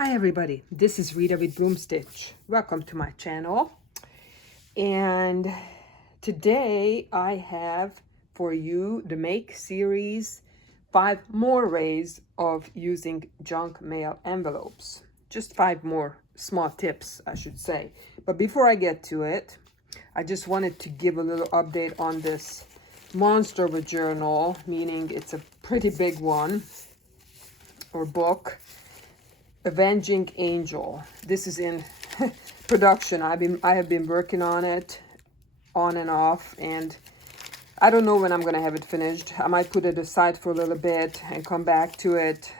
Hi everybody, this is Rita with Broomstitch. Welcome to my channel. And today I have for you the Make series 5 more ways of using junk mail envelopes. Just 5 more small tips, I should say. But before I get to it, I just wanted to give a little update on this monster of a journal, meaning it's a pretty big one or book. Avenging Angel. This is in production. I have been working on it on and off, and I don't know when I'm gonna have it finished. I might put it aside for a little bit and come back to it.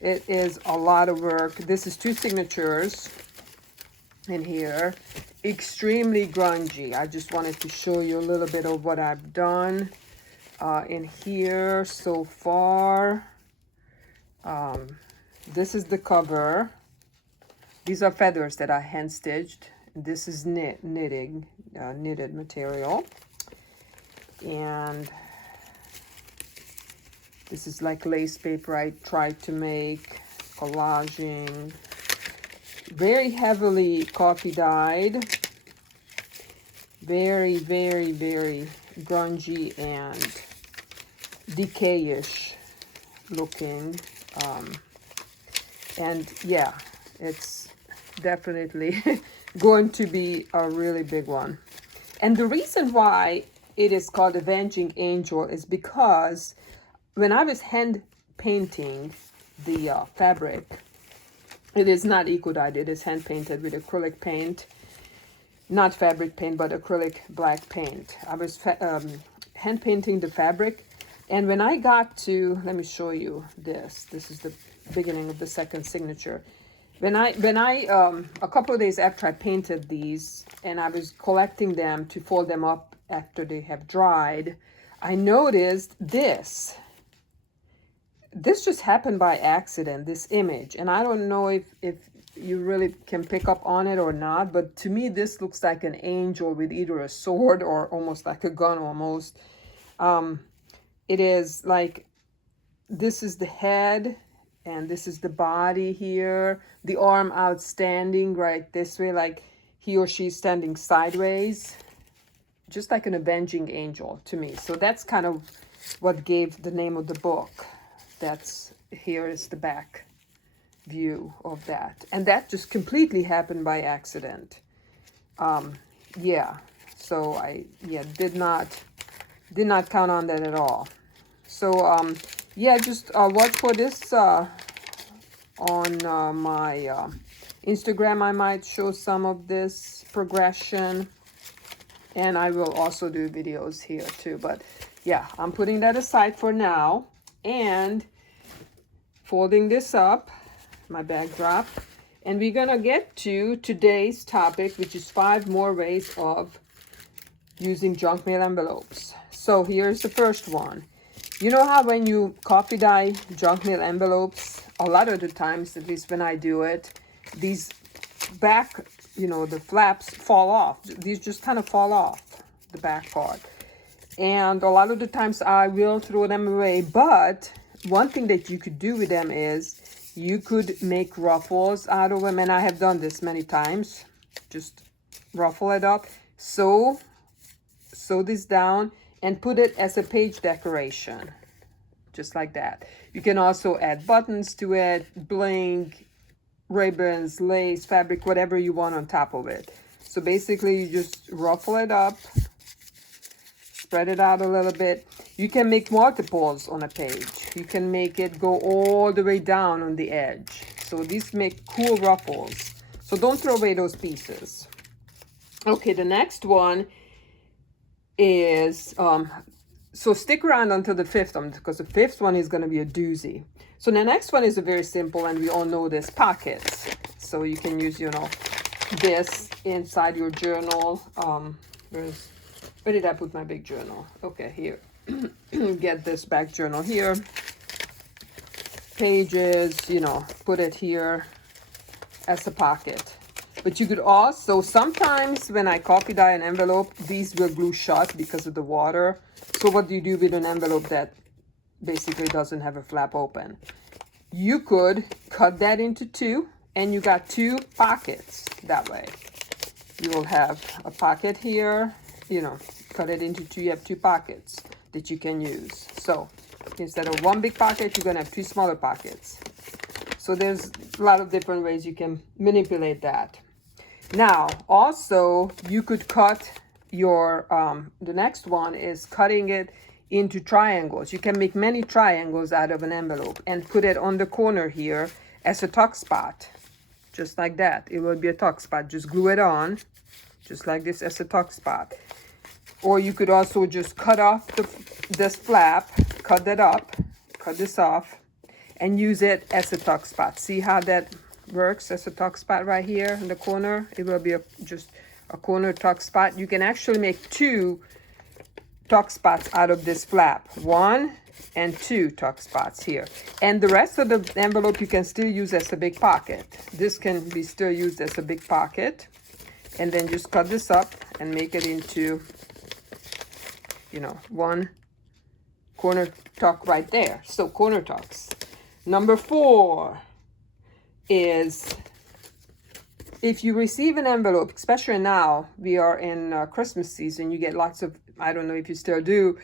It is a lot of work. This is 2 signatures in here. Extremely grungy. I just wanted to show you a little bit of what I've done in here so far. This is the cover. These are feathers that I hand stitched. This is knitted material, and this is like lace paper I tried to make, collaging, very heavily coffee dyed, very grungy and decayish looking. And yeah, it's definitely going to be a really big one. And the reason why it is called Avenging Angel is because when I was hand painting the fabric, it is not eco-dyed, it is hand painted with acrylic paint, not fabric paint, but acrylic black paint. I was hand painting the fabric, and when I got to, let me show you this. This is the beginning of the second signature. When I a couple of days after I painted these and I was collecting them to fold them up after they have dried, I noticed this just happened by accident, this image. And I don't know if you really can pick up on it or not, but to me this looks like an angel with either a sword or almost like a gun almost. It is like, this is the head, and this is the body here, the arm outstanding right this way, like he or she standing sideways, just like an avenging angel to me. So that's kind of what gave the name of the book. That's, here is the back view of that. And that just completely happened by accident. Yeah, so I did not count on that at all. So yeah, just watch for this on my Instagram. I might show some of this progression, and I will also do videos here too. But yeah, I'm putting that aside for now and folding this up, my backdrop, and we're gonna get to today's topic, which is 5 more ways of using junk mail envelopes. So here's the first one. You know how when you coffee dye junk mail envelopes, a lot of the times, at least when I do it, these back, the flaps fall off. These just kind of fall off, the back part. And a lot of the times I will throw them away. But one thing that you could do with them is you could make ruffles out of them. And I have done this many times. Just ruffle it up. Sew this down and put it as a page decoration, just like that. You can also add buttons to it, bling, ribbons, lace, fabric, whatever you want on top of it. So basically you just ruffle it up, spread it out a little bit. You can make multiples on a page. You can make it go all the way down on the edge. So these make cool ruffles. So don't throw away those pieces. Okay, the next one is, so stick around until the 5th one, because the 5th one is going to be a doozy. So the next one is a very simple, and we all know this, pockets. So you can use, this inside your journal. Where did I put my big journal? Okay, here. Get this back journal here. Pages, put it here as a pocket. But you could also, sometimes when I coffee dye an envelope, these will glue shut because of the water. So what do you do with an envelope that basically doesn't have a flap open? you could cut that into two, and you got two pockets that way. You will have a pocket here, you know, cut it into two, you have two pockets that you can use. So instead of one big pocket, you're gonna have two smaller pockets. So there's a lot of different ways you can manipulate that. Now, also, you could cut your, the next one is cutting it into triangles. You can make many triangles out of an envelope and put it on the corner here as a tuck spot. Just like that. It will be a tuck spot. Just glue it on, just like this, as a tuck spot. Or you could also just cut off this flap, cut that up, cut this off, and use it as a tuck spot. See how that works as a tuck spot right here in the corner? It will be just a corner tuck spot. You can actually make two tuck spots out of this flap. One and two tuck spots here. And the rest of the envelope you can still use as a big pocket. This can be still used as a big pocket. And then just cut this up and make it into, you know, one corner tuck right there. So corner tucks. Number 4 is, if you receive an envelope, especially now, we are in Christmas season, you get lots of, I don't know if you still do,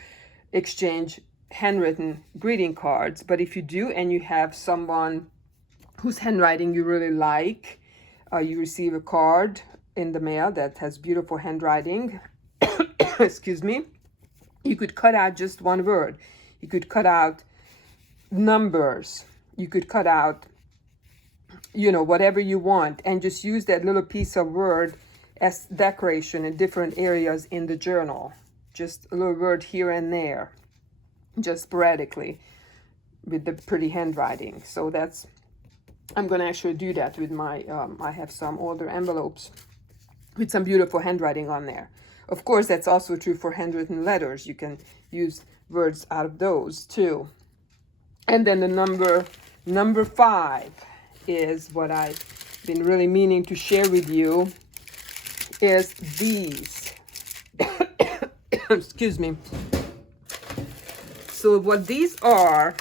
exchange handwritten greeting cards. But if you do, and you have someone whose handwriting you really like, you receive a card in the mail that has beautiful handwriting, excuse me, you could cut out just one word. You could cut out numbers. You could cut out, you know, whatever you want, and just use that little piece of word as decoration in different areas in the journal. Just a little word here and there, just sporadically with the pretty handwriting. So that's, I'm going to actually do that with my, I have some older envelopes with some beautiful handwriting on there. Of course, that's also true for handwritten letters. You can use words out of those too. And then the number 5 is what I've been really meaning to share with you, is these. Excuse me. So what these are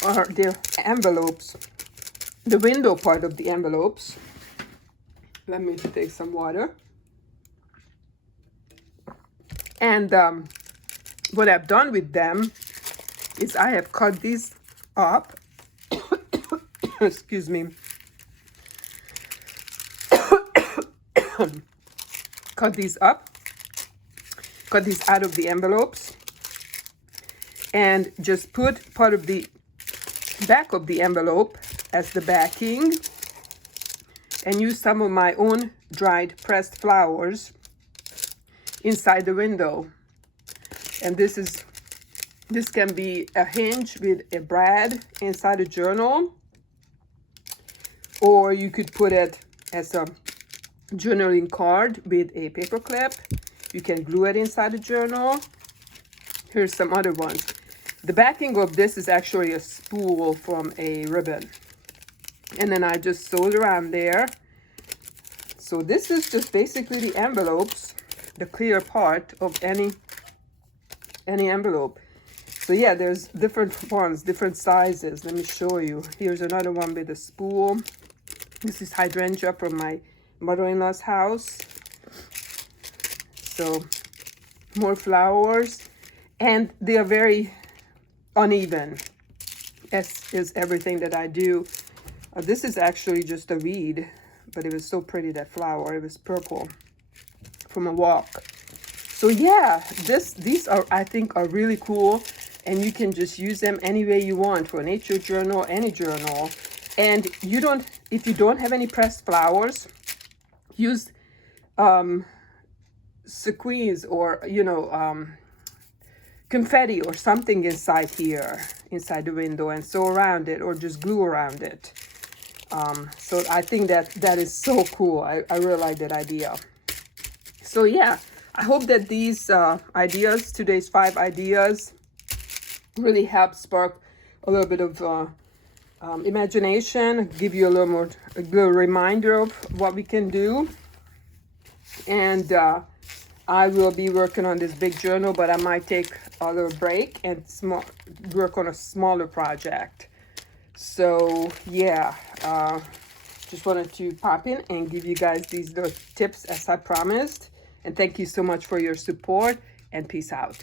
the envelopes, the window part of the envelopes. Let me take some water. And what I've done with them is I have cut these up. Excuse me. Cut these up. Cut these out of the envelopes. And just put part of the back of the envelope as the backing. And use some of my own dried pressed flowers inside the window. And this can be a hinge with a brad inside a journal, or you could put it as a journaling card with a paper clip. You can glue it inside the journal. Here's some other ones. The backing of this is actually a spool from a ribbon, and then I just sewed around there. So this is just basically the envelopes, the clear part of any envelope. So yeah, there's different ones, different sizes. Let me show you. Here's another one with a spool. This is hydrangea from my mother-in-law's house. So more flowers, and they are very uneven, as is everything that I do. This is actually just a weed, but it was so pretty, that flower. It was purple from a walk. So yeah, these are, I think, are really cool, and you can just use them any way you want, for a nature journal, any journal. And you don't, if you don't have any pressed flowers, use sequins or, you know, confetti or something inside here, inside the window, and sew around it, or just glue around it. So I think that is so cool. I really like that idea. So yeah, I hope that these ideas, today's 5 ideas, really help spark a little bit of imagination, give you a little reminder of what we can do. And I will be working on this big journal, but I might take a little break and work on a smaller project. So yeah, just wanted to pop in and give you guys these little tips as I promised. And thank you so much for your support, and peace out.